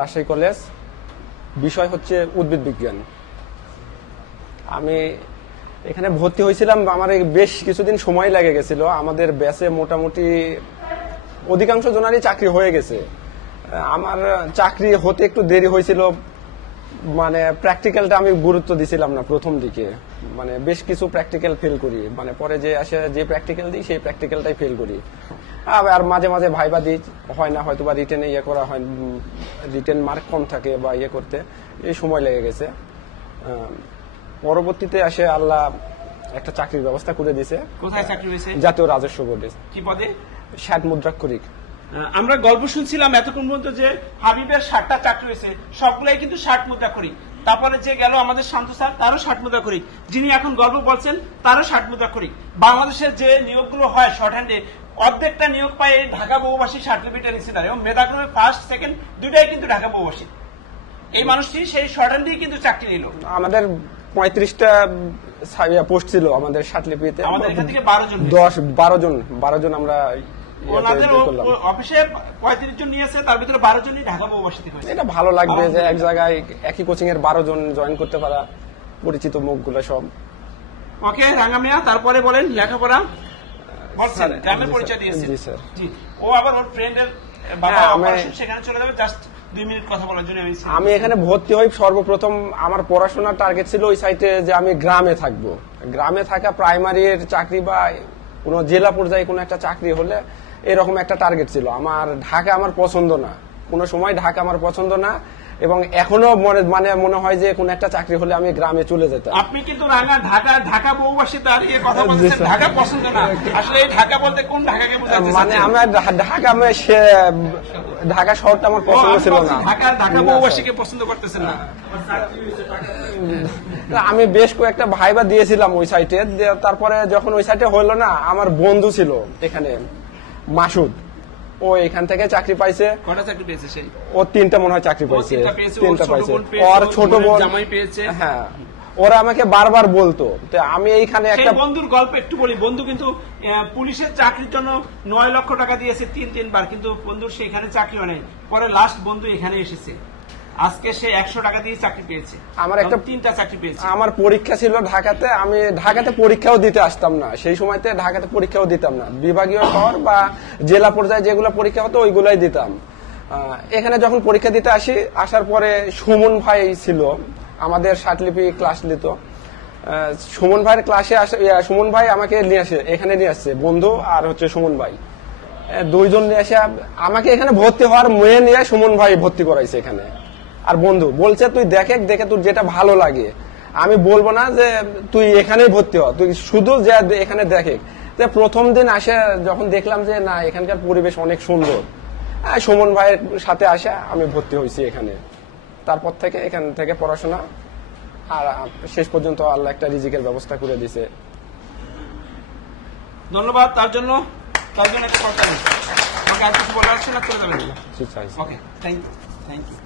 Rajshahi college, বিষয় হচ্ছে উদ্ভিদ বিজ্ঞান। আমি এখানে ভর্তি হয়েছিলাম, আমার বেশ কিছুদিন সময় লেগে গেছিল। আমাদের ব্যাচে মোটামুটি অধিকাংশ জনেরই চাকরি হয়ে গেছে। আমার চাকরি হতে একটু দেরি হয়েছিল, মানে প্র্যাকটিক্যালটা আমি গুরুত্ব দিছিলাম না প্রথম দিকে। মানে বেশ কিছু প্র্যাকটিক্যাল ফেল করি, মানে পরে যে আসে যে প্র্যাকটিক্যাল দিই সেই প্র্যাকটিক্যালটাই ফেল করি। আর মাঝে মাঝে ভাইবা দিই, হয় না, হয়তো বা রিটেনে ইয়ে করা হয়, রিটেন মার্ক কম থাকে বা ইয়ে করতে এই সময় লেগে গেছে। পরবর্তীতে আসে আল্লাহ একটা চাকরির ব্যবস্থা করে দিয়েছে। কোথায় চাকরি হয়েছে? জাতীয় রাজস্ব বোর্ডে। কি পদে? 60 মুদ্রাক্ষরিক। আমরা গল্প শুনছিলাম এতক্ষণ পর্যন্ত যে হাবিবের 60টা চাকরি হয়েছে, সবগুলাই কিন্তু 60 মুদ্রাক্ষরিক। তারপরে যে গেল আমাদের শান্ত স্যার, তারও 60 মুদ্রাক্ষরিক। যিনি এখন গল্প বলছেন তারও 60 মুদ্রাক্ষরিক। বাংলাদেশের যে নিয়োগগুলো হয় শর্ট হ্যান্ডে, অর্ধেকটা নিয়োগ পায় ঢাকা বহুভাষী সার্টিফিকেট রিসিভার, এবং মেধাক্রমে ফার্স্ট সেকেন্ড দুটাই কিন্তু ঢাকা বহুভাষী। এই মানুষটি সেই শর্ট হ্যান্ডেই কিন্তু চাকরি নিল। আমাদের 35টা পোস্ট ছিল আমাদের সাতলিপিতে। আমাদের এখান থেকে 12 জন, 12 জন আমরা অফিসে 35 জন নিয়েছে, তার ভিতরে 12 জনই ঢাকা বহুভাষী থেকে। এটা ভালো লাগবে যে এক জায়গায় একই কোচিং এর 12 জন জয়েন করতে পারা, পরিচিত মুখগুলো সব। ওকে রাঙ্গামিয়া, তারপরে বলেন লেখাপড়া বলছেন, গ্রামের পরিচয় দিয়েছেন। জি স্যার। জি, ও আবার ওর ফ্রেন্ডের বাবা অপারেশন, সেখানে চলে যাবে। জাস্ট 2 মিনিট কথা বলার জন্য আমি এখানে ভর্তি হই। সর্বপ্রথম আমার পড়াশোনার টার্গেট ছিল ওই সাইটে যে আমি গ্রামে থাকবো। গ্রামে থাকা প্রাইমারির চাকরি বা কোনো জেলা পর্যায়ে কোনো একটা চাকরি হলে এরকম একটা টার্গেট ছিল আমার। ঢাকা আমার পছন্দ না, কোনো সময় ঢাকা আমার পছন্দ না, এবং এখনো মনে হয় যে কোন একটা চাকরি হলে আমি গ্রামে চলে যেতাম। আপনি কিন্তু ঢাকা বহুভাষী দাঁড়িয়ে কথা বলছেন, ঢাকা পছন্দ না। আসলে এই ঢাকা বলতে কোন ঢাকাকে বোঝাচ্ছেন? মানে আমার ঢাকা শহরটা আমার পছন্দ ছিল না। ঢাকা বহুভাষীকে পছন্দ করতেছেন না। আমি বেশ কয়েকটা ভাইবা দিয়েছিলাম ওই সাইটে। তারপরে যখন ওই সাইটে হলো না, আমার বন্ধু ছিল এখানে মাসুদ, ও এখান থেকে চাকরি পাইছে। কটা চাকরি পেয়েছে সে? ও 3টা মনে হয় চাকরি পাইছে। 3টা পাইছে। ওর ছোট বোন জামাই পেয়েছে। হ্যাঁ, ওরা আমাকে বারবার বলতো। আমি এইখানে একটা বন্ধুর গল্প একটু বলি। বন্ধু কিন্তু পুলিশের চাকরির জন্য 9 লক্ষ টাকা দিয়েছে 3বার, কিন্তু বন্ধুর সেখানে চাকরি হয় নাই। পরে লাস্ট বন্ধু এখানে এসেছে, আজকে সে 100 টাকা দিয়ে চাকরি পেয়েছে। আমার একটা 3টা চাকরি পেয়েছে। আমার পরীক্ষা ছিল ঢাকাতে, আমি ঢাকাতে পরীক্ষাও দিতে আসতাম না সেই সময়তে। ঢাকাতে পরীক্ষাও দিতাম না, বিভাগীয় শহর বা জেলা পর্যায়ে যেগুলো পরীক্ষা হতো ওইগুলাই দিতাম। এখানে যখন পরীক্ষা দিতে আসার পরে সুমন ভাই ছিল আমাদের সাতলিপি ক্লাস নিত। সুমন ভাইয়ের ক্লাসে সুমন ভাই আমাকে এখানে নিয়ে আসছে, বন্ধু আর হচ্ছে সুমন ভাই, 2 জন নিয়ে আসে আমাকে এখানে ভর্তি হওয়ার মেয়ে নিয়ে সুমন ভাই ভর্তি করাইছে এখানে। আর বন্ধু বলছে তুই দেখে তোর যেটা ভালো লাগে। আমি বলবো না যে তুই এখানেই ভর্তি হ, তুই শুধু যে এখানে দেখে। প্রথম দিন আসে যখন দেখলাম যে না, এখানকার পরিবেশ অনেক সুন্দর, সুমন ভাইয়ের সাথে আসে আমি ভর্তি হয়েছি এখানে। তারপর থেকে এখান থেকে পড়াশোনা, আর শেষ পর্যন্ত আল্লাহ একটা রিজিকের ব্যবস্থা করে দিছে। ধন্যবাদ তার জন্য। একটা কথা আমাকে আর কিছু বলার আছে না, চলে যাবেন। ওকে, থ্যাংক ইউ।